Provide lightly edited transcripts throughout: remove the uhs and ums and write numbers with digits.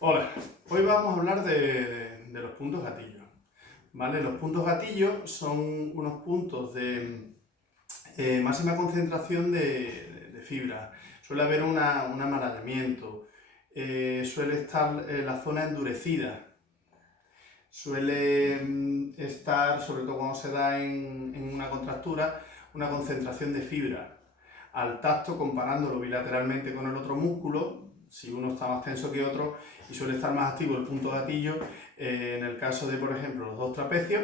Hola, hoy vamos a hablar de los puntos gatillo, ¿vale? Los puntos gatillo son unos puntos de máxima concentración de fibra. Suele haber un amarillamiento, suele estar la zona endurecida, suele estar, sobre todo cuando se da en una contractura, una concentración de fibra. Al tacto, comparándolo bilateralmente con el otro músculo, si uno está más tenso que otro y suele estar más activo el punto gatillo, en el caso de, por ejemplo, los dos trapecios,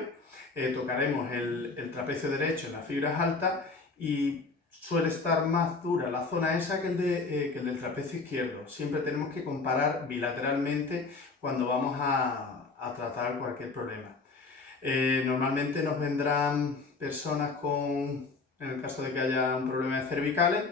tocaremos el trapecio derecho en las fibras altas y suele estar más dura la zona esa que el del trapecio izquierdo. Siempre tenemos que comparar bilateralmente cuando vamos a tratar cualquier problema. Normalmente nos vendrán personas en el caso de que haya un problema de cervicales,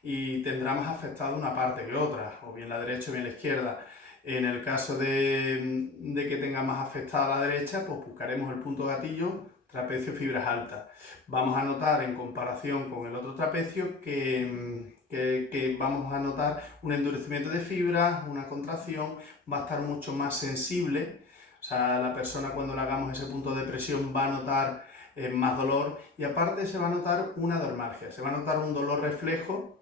y tendrá más afectada una parte que otra, o bien la derecha o bien la izquierda. En el caso de que tenga más afectada la derecha, pues buscaremos el punto gatillo, trapecio, fibras altas. Vamos a notar en comparación con el otro trapecio que vamos a notar un endurecimiento de fibras, una contracción, va a estar mucho más sensible. O sea, la persona cuando le hagamos ese punto de presión va a notar más dolor, y aparte se va a notar una dormalgia, se va a notar un dolor reflejo,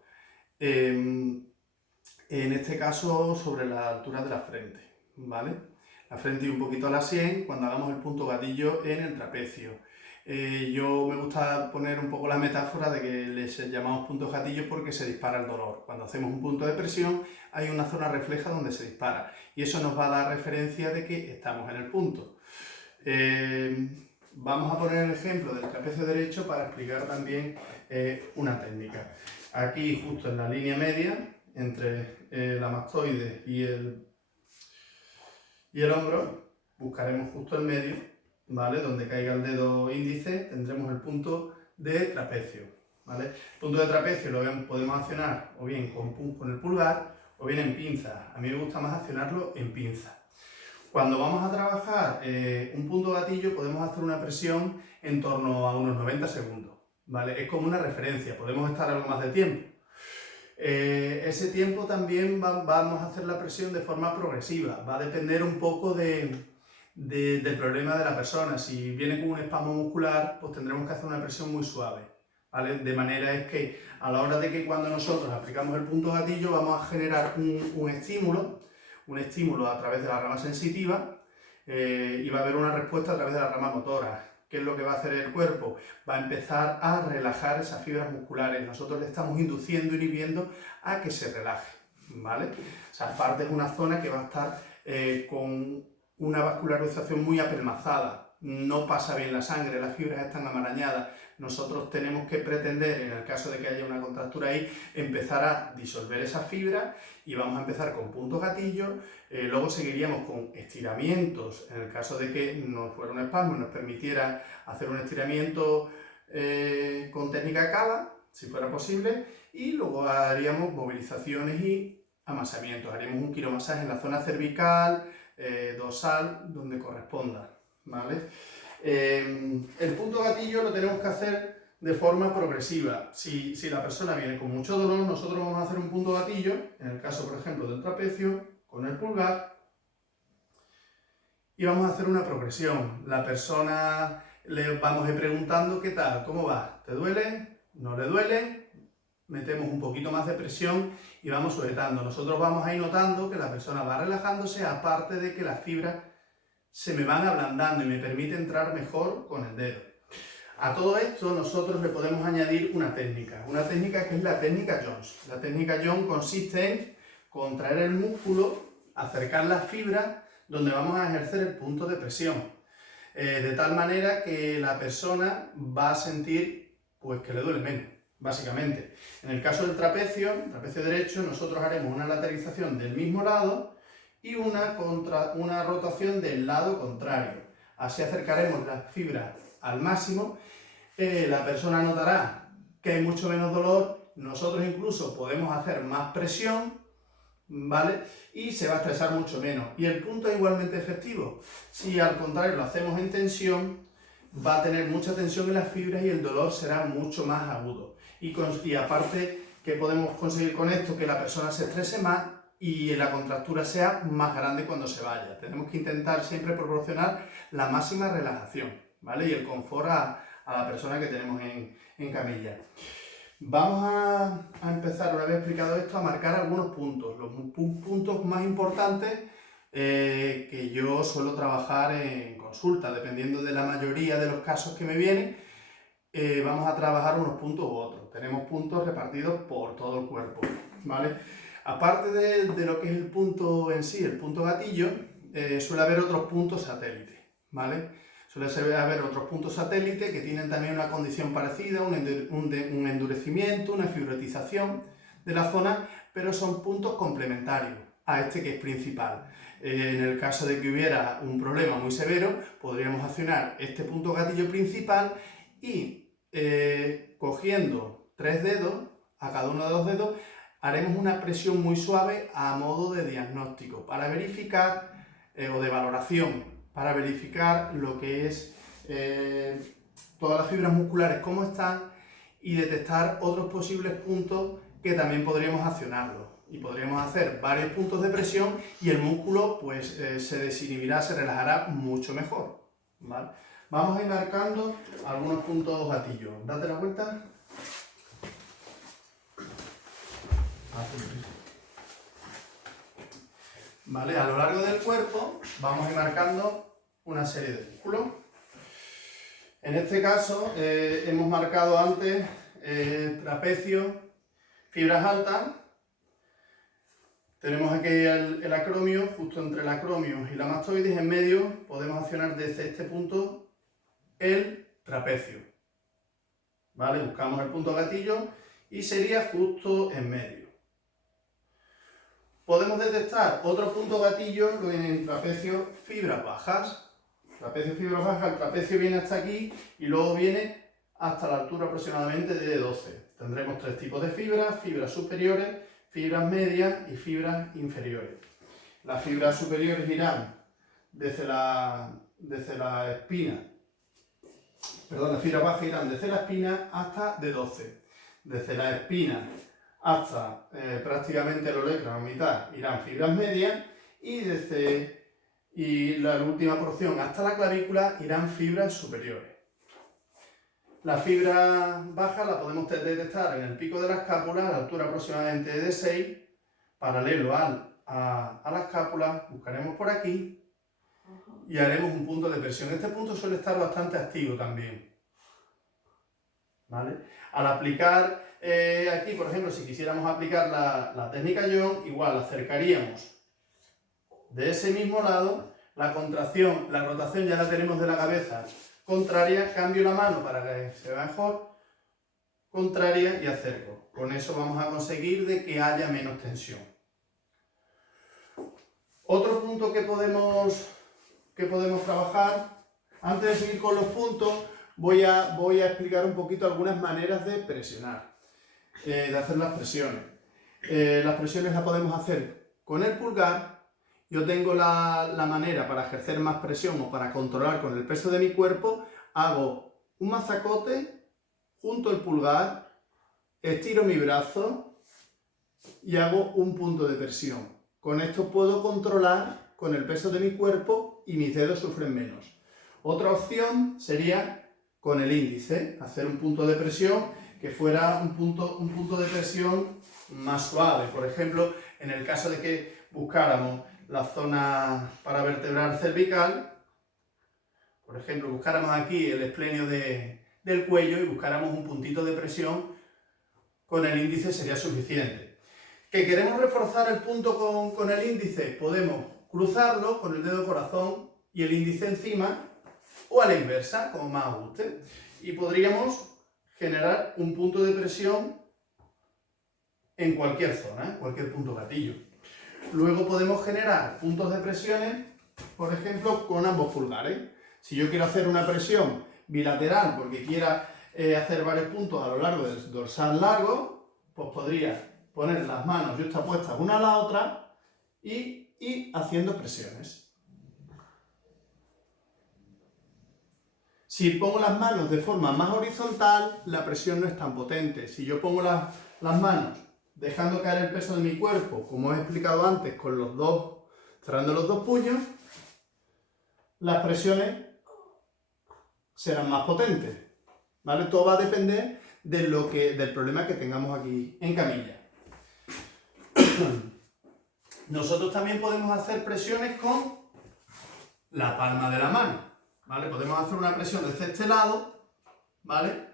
en este caso sobre la altura de la frente, ¿vale? La frente y un poquito a la sien cuando hagamos el punto gatillo en el trapecio. Yo me gusta poner un poco la metáfora de que les llamamos puntos gatillos porque se dispara el dolor. Cuando hacemos un punto de presión hay una zona refleja donde se dispara, y eso nos va a dar referencia de que estamos en el punto. Vamos a poner el ejemplo del trapecio derecho para explicar también una técnica. Aquí, justo en la línea media, entre la mastoide y el hombro, buscaremos justo el medio, ¿vale? Donde caiga el dedo índice, tendremos el punto de trapecio, ¿vale? El punto de trapecio lo podemos accionar o bien con el pulgar o bien en pinza. A mí me gusta más accionarlo en pinza. Cuando vamos a trabajar un punto gatillo, podemos hacer una presión en torno a unos 90 segundos, ¿vale? Es como una referencia, podemos estar algo más de tiempo. Ese tiempo también vamos a hacer la presión de forma progresiva, va a depender un poco del problema de la persona. Si viene con un espasmo muscular, pues tendremos que hacer una presión muy suave, ¿vale? De manera es que a la hora de que cuando nosotros aplicamos el punto gatillo vamos a generar un estímulo a través de la rama sensitiva, y va a haber una respuesta a través de la rama motora. ¿Qué es lo que va a hacer el cuerpo? Va a empezar a relajar esas fibras musculares. Nosotros le estamos induciendo, inhibiendo a que se relaje, ¿vale? O sea, aparte es una zona que va a estar con una vascularización muy apelmazada. No pasa bien la sangre, las fibras están amarañadas. Nosotros tenemos que pretender, en el caso de que haya una contractura ahí, empezar a disolver esas fibras, y vamos a empezar con puntos gatillos. Luego seguiríamos con estiramientos, en el caso de que nos fuera un espasmo y nos permitiera hacer un estiramiento con técnica Cala, si fuera posible, y luego haríamos movilizaciones y amasamientos. Haríamos un quiromasaje en la zona cervical, dorsal, donde corresponda, ¿vale? El punto gatillo lo tenemos que hacer de forma progresiva. Si la persona viene con mucho dolor, nosotros vamos a hacer un punto gatillo, en el caso, por ejemplo, del trapecio, con el pulgar, y vamos a hacer una progresión. La persona le vamos a ir preguntando qué tal, cómo va, ¿te duele? ¿No le duele? Metemos un poquito más de presión y vamos sujetando. Nosotros vamos a ir notando que la persona va relajándose, aparte de que las fibras se me van ablandando y me permite entrar mejor con el dedo. A todo esto nosotros le podemos añadir una técnica que es la técnica Jones. La técnica Jones consiste en contraer el músculo, acercar las fibras donde vamos a ejercer el punto de presión, de tal manera que la persona va a sentir pues que le duele menos, básicamente. En el caso del trapecio derecho, nosotros haremos una lateralización del mismo lado y una rotación del lado contrario. Así acercaremos las fibras al máximo. La persona notará que hay mucho menos dolor. Nosotros incluso podemos hacer más presión, ¿vale? Y se va a estresar mucho menos. Y el punto es igualmente efectivo. Si al contrario lo hacemos en tensión, va a tener mucha tensión en las fibras y el dolor será mucho más agudo. Y aparte, ¿qué podemos conseguir con esto? Que la persona se estrese más y la contractura sea más grande cuando se vaya. Tenemos que intentar siempre proporcionar la máxima relajación, ¿vale? Y el confort a la persona que tenemos en camilla. Vamos a empezar, una vez explicado esto, a marcar algunos puntos. Los puntos más importantes que yo suelo trabajar en consulta, dependiendo de la mayoría de los casos que me vienen, vamos a trabajar unos puntos u otros. Tenemos puntos repartidos por todo el cuerpo, ¿vale? Aparte de lo que es el punto en sí, el punto gatillo, suele haber otros puntos satélites, ¿vale? Suele haber otros puntos satélites que tienen también una condición parecida, un endurecimiento, una fibrotización de la zona, pero son puntos complementarios a este que es principal. En el caso de que hubiera un problema muy severo, podríamos accionar este punto gatillo principal y cogiendo 3 dedos, a cada uno de los dedos, haremos una presión muy suave a modo de diagnóstico para verificar, o de valoración, para verificar lo que es todas las fibras musculares, cómo están, y detectar otros posibles puntos que también podríamos accionarlos. Y podríamos hacer varios puntos de presión y el músculo pues se desinhibirá, se relajará mucho mejor, ¿vale? Vamos a ir marcando algunos puntos gatillos. Date la vuelta. Vale, a lo largo del cuerpo vamos a ir marcando una serie de músculos. En este caso hemos marcado antes trapecio, fibras altas. Tenemos aquí el acromio, justo entre el acromio y la mastoides, en medio podemos accionar desde este punto el trapecio. ¿Vale? Buscamos el punto gatillo y sería justo en medio. Podemos detectar otro punto gatillo en el trapecio, fibras bajas. Trapecio, fibras bajas, el trapecio viene hasta aquí y luego viene hasta la altura aproximadamente de 12. Tendremos 3 tipos de fibras: fibras superiores, fibras medias y fibras inferiores. Las fibras superiores irán desde la espina, perdón, las fibras bajas irán desde la espina hasta de 12. Desde la espina hasta prácticamente el olecra, a mitad, irán fibras medias, y la última porción hasta la clavícula irán fibras superiores. La fibra baja la podemos detectar en el pico de la escápula, a la altura aproximadamente de 6, paralelo a la escápula. Buscaremos por aquí y haremos un punto de presión. Este punto suele estar bastante activo también, ¿vale? Al aplicar aquí, por ejemplo, si quisiéramos aplicar la técnica Young, igual acercaríamos de ese mismo lado, la contracción, la rotación ya la tenemos de la cabeza contraria, cambio la mano para que se vea mejor, contraria, y acerco. Con eso vamos a conseguir de que haya menos tensión. Otro punto que podemos trabajar, antes de seguir con los puntos, voy a explicar un poquito algunas maneras de presionar, de hacer las presiones. Las presiones las podemos hacer con el pulgar. Yo tengo la manera para ejercer más presión o para controlar con el peso de mi cuerpo. Hago un mazacote, junto el pulgar, estiro mi brazo y hago un punto de presión. Con esto puedo controlar con el peso de mi cuerpo y mis dedos sufren menos. Otra opción sería con el índice, hacer un punto de presión que fuera un punto de presión más suave. Por ejemplo, en el caso de que buscáramos la zona paravertebral cervical, por ejemplo, buscáramos aquí el esplenio del cuello y buscáramos un puntito de presión, con el índice sería suficiente. ¿Que queremos reforzar el punto con el índice? Podemos cruzarlo con el dedo corazón y el índice encima, o a la inversa, como más os guste, y podríamos generar un punto de presión en cualquier zona, en cualquier punto gatillo. Luego podemos generar puntos de presiones, por ejemplo, con ambos pulgares. Si yo quiero hacer una presión bilateral porque quiera hacer varios puntos a lo largo del dorsal largo, pues podría poner las manos yuxtapuestas una a la otra y ir haciendo presiones. Si pongo las manos de forma más horizontal, la presión no es tan potente. Si yo pongo las manos dejando caer el peso de mi cuerpo, como he explicado antes, con los dos, cerrando los dos puños, las presiones serán más potentes, ¿vale? Todo va a depender del problema que tengamos aquí en camilla. Nosotros también podemos hacer presiones con la palma de la mano, ¿vale? Podemos hacer una presión desde este lado, ¿vale?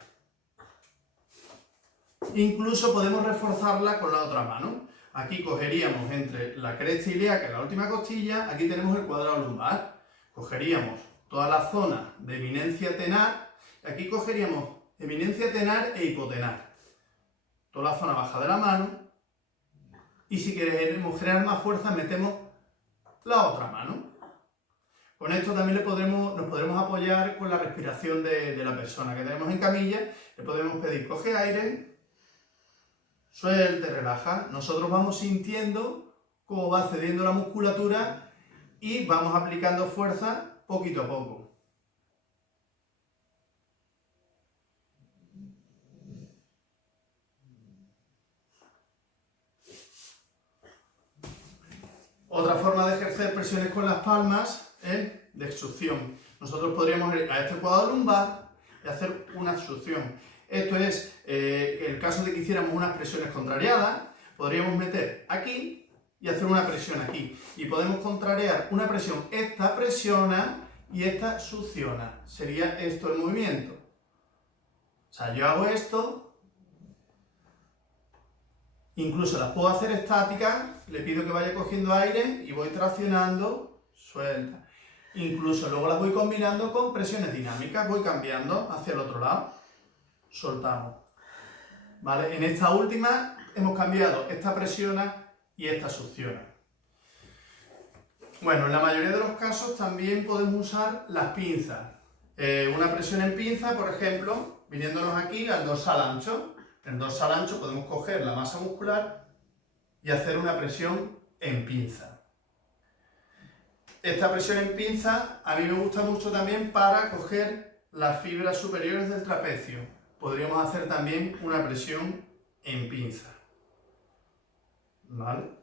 Incluso podemos reforzarla con la otra mano. Aquí cogeríamos entre la cresta ilíaca y la última costilla, aquí tenemos el cuadrado lumbar. Cogeríamos toda la zona de eminencia tenar, y aquí cogeríamos eminencia tenar e hipotenar. Toda la zona baja de la mano, y si queremos crear más fuerza, metemos la otra mano. Con esto también nos podremos apoyar con la respiración de la persona que tenemos en camilla. Le podemos pedir, coge aire, suelte, relaja. Nosotros vamos sintiendo cómo va cediendo la musculatura y vamos aplicando fuerza poquito a poco. Otra forma de ejercer presiones con las palmas es de extrusión. Nosotros podríamos ir a este cuadrado lumbar y hacer una extrusión. Esto es el caso de que hiciéramos unas presiones contrariadas, podríamos meter aquí y hacer una presión aquí. Y podemos contrariar una presión, esta presiona y esta succiona. Sería esto el movimiento. O sea, yo hago esto, incluso las puedo hacer estáticas, le pido que vaya cogiendo aire y voy traccionando, suelta. Incluso luego las voy combinando con presiones dinámicas, voy cambiando hacia el otro lado, soltamos. ¿Vale? En esta última hemos cambiado, esta presiona y esta succiona. Bueno, en la mayoría de los casos también podemos usar las pinzas. Una presión en pinza, por ejemplo, viniéndonos aquí al dorsal ancho. En el dorsal ancho podemos coger la masa muscular y hacer una presión en pinza. Esta presión en pinza a mí me gusta mucho también para coger las fibras superiores del trapecio. Podríamos hacer también una presión en pinza. ¿Vale?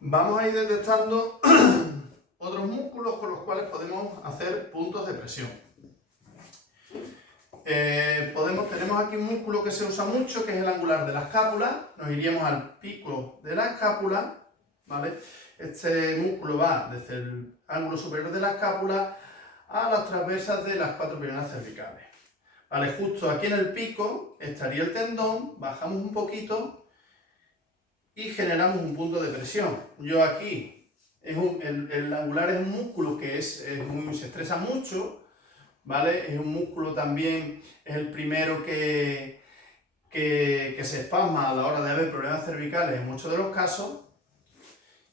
Vamos a ir detectando otros músculos con los cuales podemos hacer puntos de presión. Tenemos aquí un músculo que se usa mucho, que es el angular de la escápula. Nos iríamos al pico de la escápula, ¿vale? Este músculo va desde el ángulo superior de la escápula a las transversas de las cuatro piernas cervicales. ¿Vale? Justo aquí en el pico estaría el tendón, bajamos un poquito y generamos un punto de presión. Yo aquí, el angular es un músculo que se estresa mucho, ¿vale? Es un músculo también, es el primero que se espasma a la hora de haber problemas cervicales en muchos de los casos.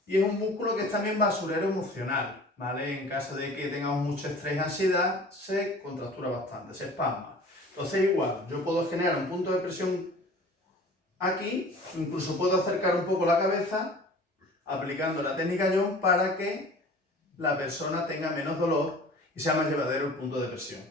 Y es un músculo que es también basurero emocional, ¿vale? En caso de que tengamos mucho estrés y ansiedad, se contractura bastante, se espasma. Entonces igual, yo puedo generar un punto de presión aquí, incluso puedo acercar un poco la cabeza, aplicando la técnica Young para que la persona tenga menos dolor y sea más llevadero el punto de presión.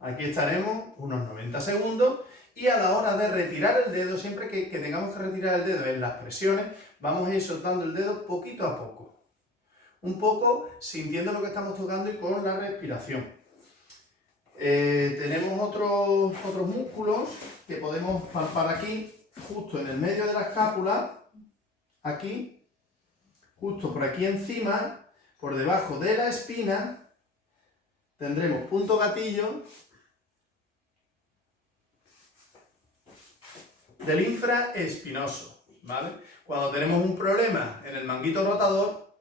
Aquí estaremos unos 90 segundos. Y a la hora de retirar el dedo, siempre que tengamos que retirar el dedo en las presiones, vamos a ir soltando el dedo poquito a poco. Un poco sintiendo lo que estamos tocando y con la respiración. Tenemos otros músculos que podemos palpar aquí, justo en el medio de la escápula, aquí, justo por aquí encima, por debajo de la espina, tendremos punto gatillo del infraespinoso, ¿vale? Cuando tenemos un problema en el manguito rotador,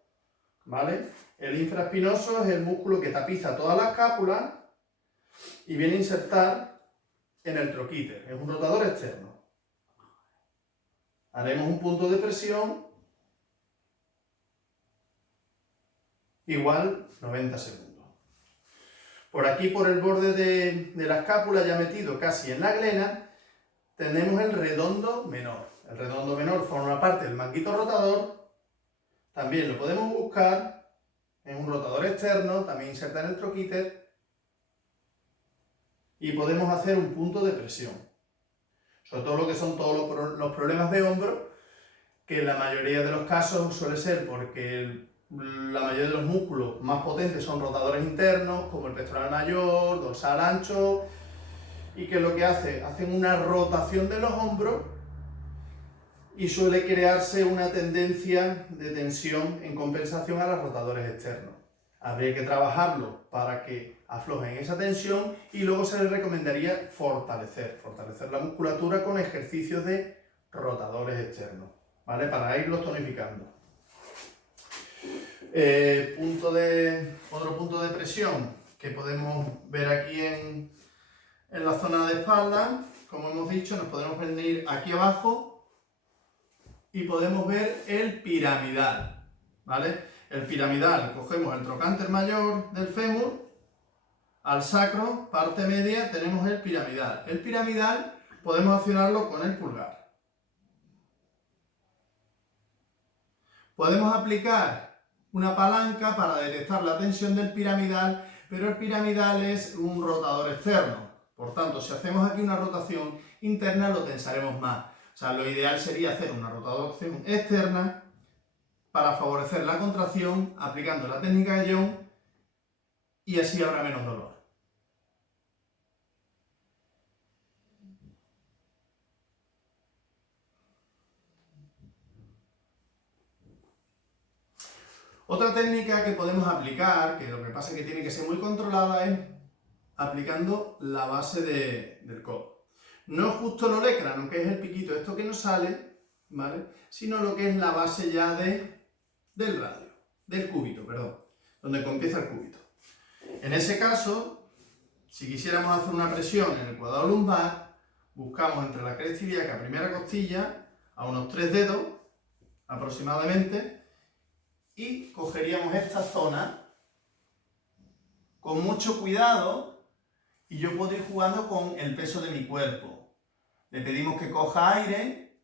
¿vale? El infraespinoso es el músculo que tapiza toda la escápula y viene a insertar en el troquíter, es un rotador externo. Haremos un punto de presión igual 90 segundos. Por aquí, por el borde de la escápula, ya metido casi en la glena, tenemos el redondo menor. El redondo menor forma parte del manguito rotador. También lo podemos buscar en un rotador externo, también inserta en el troquíter. y podemos hacer un punto de presión. Sobre todo lo que son todos los problemas de hombro, que en la mayoría de los casos suele ser porque la mayoría de los músculos más potentes son rotadores internos, como el pectoral mayor, dorsal ancho, y que lo que hacen una rotación de los hombros y suele crearse una tendencia de tensión en compensación a los rotadores externos. Habría que trabajarlo para que aflojen esa tensión y luego se les recomendaría fortalecer la musculatura con ejercicios de rotadores externos, ¿vale? Para irlos tonificando. Otro punto de presión que podemos ver aquí en la zona de espalda, como hemos dicho, nos podemos venir aquí abajo y podemos ver el piramidal, ¿vale? El piramidal, cogemos el trocánter mayor del fémur, al sacro, parte media, tenemos el piramidal. El piramidal podemos accionarlo con el pulgar. Podemos aplicar una palanca para detectar la tensión del piramidal, pero el piramidal es un rotador externo. Por tanto, si hacemos aquí una rotación interna, lo tensaremos más. O sea, lo ideal sería hacer una rotación externa para favorecer la contracción aplicando la técnica de Young y así habrá menos dolor. Otra técnica que podemos aplicar, que lo que pasa es que tiene que ser muy controlada, es aplicando la base del codo. No es justo el olecrano, que es el piquito, esto que nos sale, ¿vale? Sino lo que es la base ya del radio, del cúbito, perdón, donde comienza el cúbito. En ese caso, si quisiéramos hacer una presión en el cuadrado lumbar, buscamos entre la cresta ilíaca, primera costilla, a unos 3 dedos aproximadamente, y cogeríamos esta zona con mucho cuidado y yo puedo ir jugando con el peso de mi cuerpo. Le pedimos que coja aire,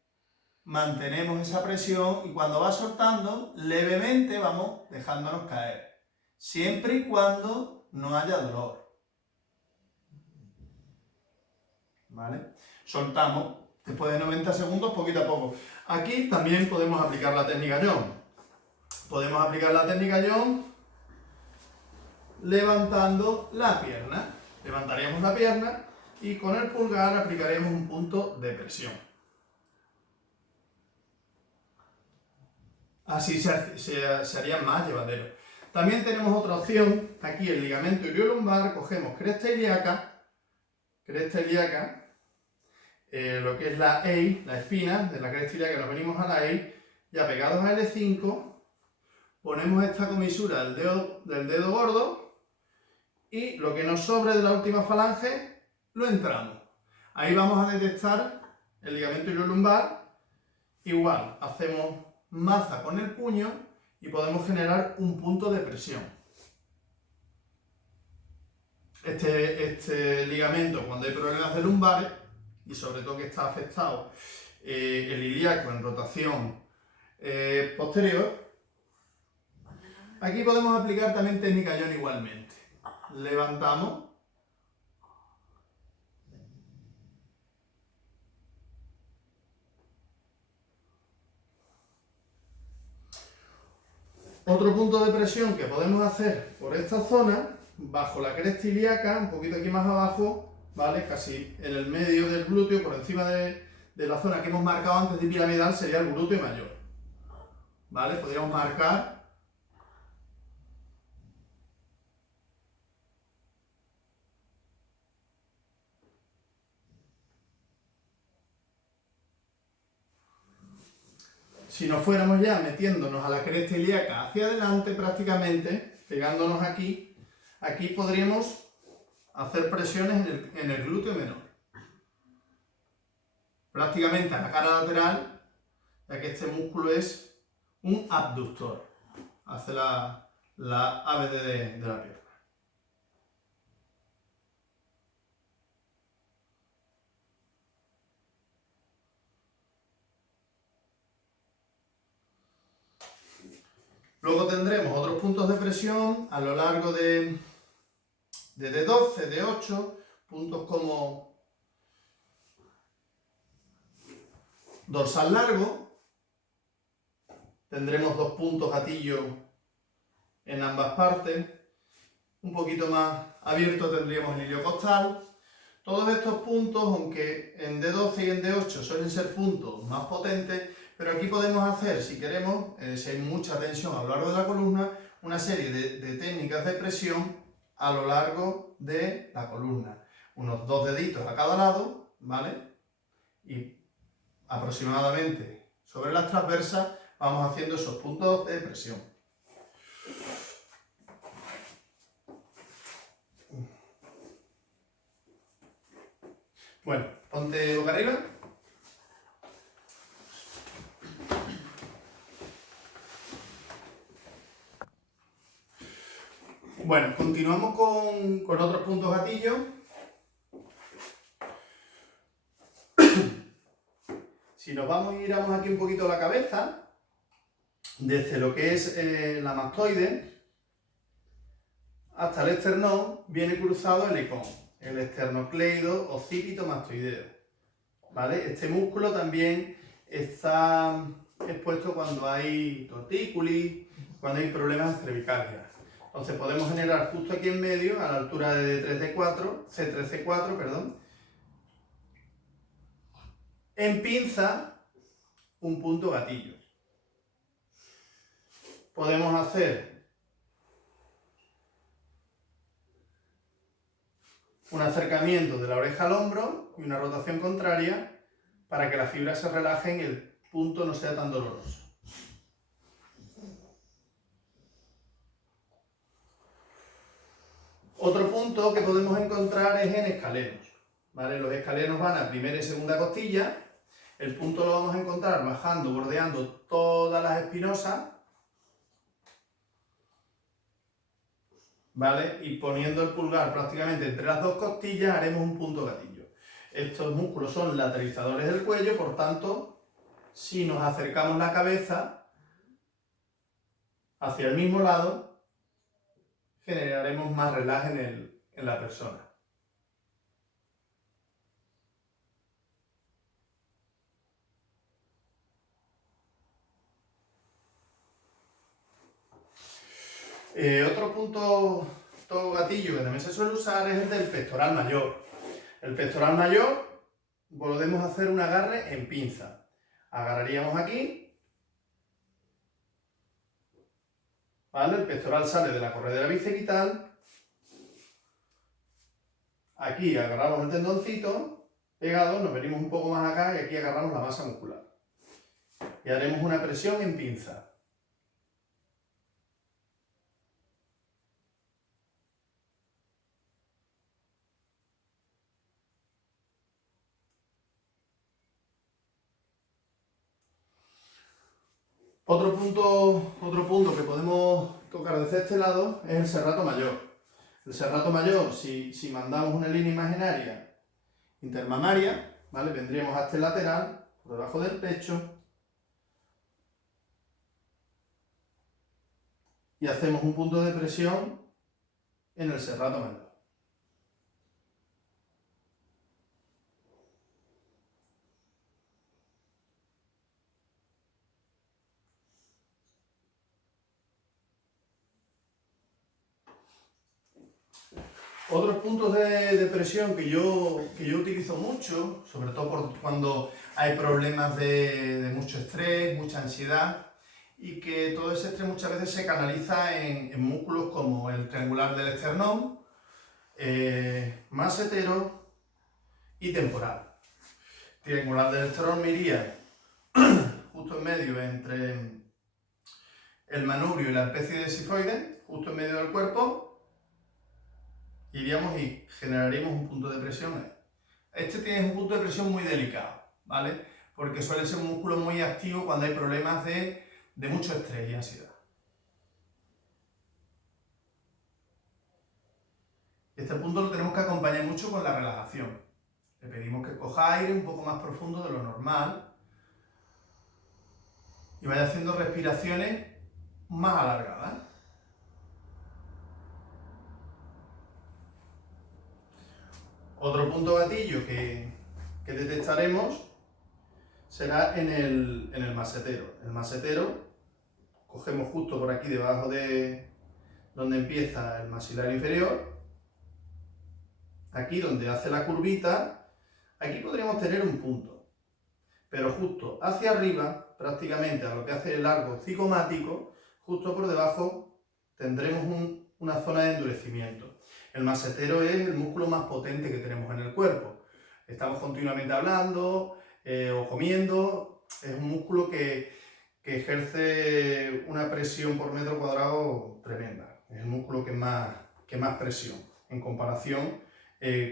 mantenemos esa presión y cuando va soltando, levemente vamos dejándonos caer, siempre y cuando no haya dolor. ¿Vale? Soltamos después de 90 segundos, poquito a poco. Aquí también podemos aplicar la técnica Young. Podemos aplicar la técnica Young levantando la pierna. Levantaríamos la pierna y con el pulgar aplicaremos un punto de presión. Así se haría más llevadero. También tenemos otra opción, aquí el ligamento iliolumbar, cogemos cresta ilíaca, lo que es la EI, la espina de la cresta ilíaca, nos venimos a la EI, ya pegados a L5, ponemos esta comisura del dedo gordo y lo que nos sobre de la última falange lo entramos. Ahí vamos a detectar el ligamento iliolumbar. Igual, hacemos maza con el puño y podemos generar un punto de presión. Este ligamento, cuando hay problemas de lumbares, y sobre todo que está afectado el ilíaco en rotación posterior, aquí podemos aplicar también técnica Young igualmente. Levantamos. Otro punto de presión que podemos hacer por esta zona, bajo la cresta ilíaca, un poquito aquí más abajo, ¿vale? Casi en el medio del glúteo, por encima de la zona que hemos marcado antes de piramidal, sería el glúteo mayor. ¿Vale? Podríamos marcar si nos fuéramos ya metiéndonos a la cresta ilíaca hacia adelante prácticamente, pegándonos aquí, aquí podríamos hacer presiones en el glúteo menor. Prácticamente a la cara lateral, ya que este músculo es un abductor. Hace la ABD de la pierna. Luego tendremos otros puntos de presión a lo largo de D12, D8, puntos como dorsal largo, tendremos 2 puntos gatillo en ambas partes, un poquito más abierto tendríamos el iliocostal. Todos estos puntos, aunque en D12 y en D8 suelen ser puntos más potentes, pero aquí podemos hacer, si queremos, si hay mucha tensión a lo largo de la columna, una serie de técnicas de presión a lo largo de la columna. Unos 2 deditos a cada lado, ¿vale? Y aproximadamente sobre las transversas vamos haciendo esos puntos de presión. Bueno, ponte boca arriba. Bueno, continuamos con otros puntos gatillos. Si nos vamos y giramos aquí un poquito la cabeza, desde lo que es la mastoide hasta el esternón viene cruzado el ecón, el esternocleido occipito mastoideo. ¿Vale? Este músculo también está expuesto cuando hay tortícolis, cuando hay problemas de cervicalia. Entonces podemos generar justo aquí en medio, a la altura de D3-D4, C3-C4, perdón, en pinza, un punto gatillo. Podemos hacer un acercamiento de la oreja al hombro y una rotación contraria para que las fibras se relajen y el punto no sea tan doloroso. Otro punto que podemos encontrar es en escalenos. ¿Vale? Los escalenos van a primera y segunda costilla. El punto lo vamos a encontrar bajando, bordeando todas las espinosas, ¿vale? Y poniendo el pulgar prácticamente entre las 2 costillas haremos un punto gatillo. Estos músculos son lateralizadores del cuello, por tanto, si nos acercamos la cabeza hacia el mismo lado, generaremos más relaje en la persona. Otro punto gatillo que también se suele usar es el del pectoral mayor. El pectoral mayor podemos hacer un agarre en pinza. Agarraríamos aquí, ¿vale? El pectoral sale de la corredera bicipital. Aquí agarramos el tendoncito pegado, nos venimos un poco más acá y aquí agarramos la masa muscular. Y haremos una presión en pinza. Otro punto que podemos tocar desde este lado es el serrato mayor. El serrato mayor, si mandamos una línea imaginaria intermamaria, ¿vale? Vendríamos hasta el lateral, por debajo del pecho, y hacemos un punto de presión en el serrato mayor. Otros puntos de presión que yo utilizo mucho, sobre todo cuando hay problemas de mucho estrés, mucha ansiedad, y que todo ese estrés muchas veces se canaliza en músculos como el triangular del esternón, masetero y temporal. Triangular del esternón me iría justo en medio entre el manubrio y la especie de sifoide, justo en medio del cuerpo. Iríamos y generaríamos un punto de presión ahí. Este tiene un punto de presión muy delicado, ¿vale? Porque suele ser un músculo muy activo cuando hay problemas de mucho estrés y ansiedad. Este punto lo tenemos que acompañar mucho con la relajación. Le pedimos que coja aire un poco más profundo de lo normal y vaya haciendo respiraciones más alargadas. Otro punto gatillo que detectaremos será en el masetero. El masetero cogemos justo por aquí debajo de donde empieza el maxilar inferior, aquí donde hace la curvita, aquí podríamos tener un punto, pero justo hacia arriba, prácticamente a lo que hace el arco cigomático, justo por debajo tendremos una zona de endurecimiento. El masetero es el músculo más potente que tenemos en el cuerpo. Estamos continuamente hablando o comiendo, es un músculo que ejerce una presión por metro cuadrado tremenda. Es el músculo que más presión en comparación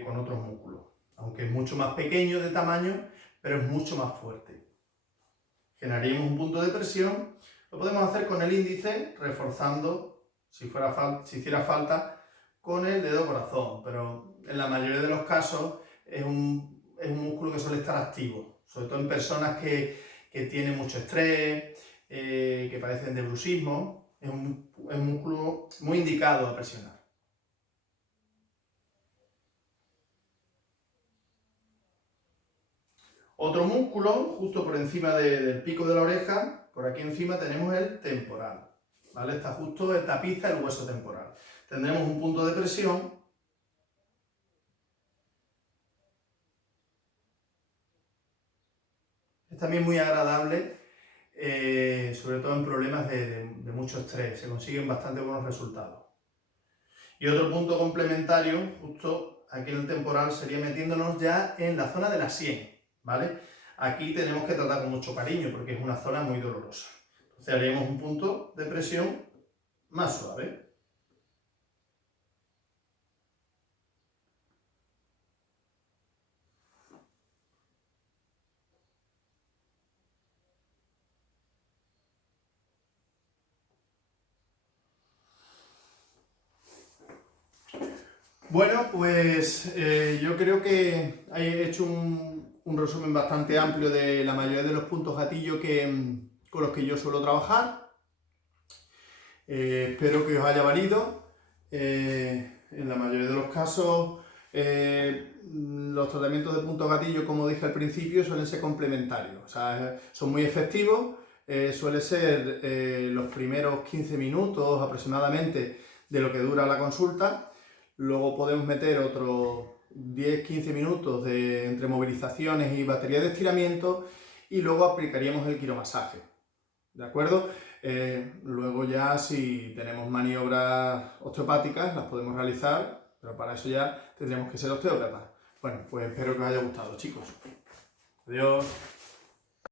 con otros músculos. Aunque es mucho más pequeño de tamaño, pero es mucho más fuerte. Generaríamos un punto de presión. Lo podemos hacer con el índice, reforzando, si hiciera falta, con el dedo corazón. Pero en la mayoría de los casos es un músculo que suele estar activo. Sobre todo en personas que tienen mucho estrés, que padecen de bruxismo. Es un músculo muy indicado a presionar. Otro músculo, justo por encima del pico de la oreja, por aquí encima tenemos el temporal, ¿vale? Está justo, tapiza el hueso temporal. Tendremos un punto de presión. Es también muy agradable, sobre todo en problemas de mucho estrés. Se consiguen bastante buenos resultados. Y otro punto complementario, justo aquí en el temporal, sería metiéndonos ya en la zona de la sien, ¿vale? Aquí tenemos que tratar con mucho cariño porque es una zona muy dolorosa. Entonces haríamos un punto de presión más suave. Bueno, pues yo creo que he hecho un resumen bastante amplio de la mayoría de los puntos gatillo con los que yo suelo trabajar. Espero que os haya valido. En la mayoría de los casos, los tratamientos de puntos gatillo, como dije al principio, suelen ser complementarios. O sea, son muy efectivos. Suele ser los primeros 15 minutos aproximadamente de lo que dura la consulta. Luego podemos meter otros 10-15 minutos entre movilizaciones y batería de estiramiento y luego aplicaríamos el quiromasaje. ¿De acuerdo? Luego ya si tenemos maniobras osteopáticas las podemos realizar, pero para eso ya tendríamos que ser osteópatas. Bueno, pues espero que os haya gustado, chicos. Adiós.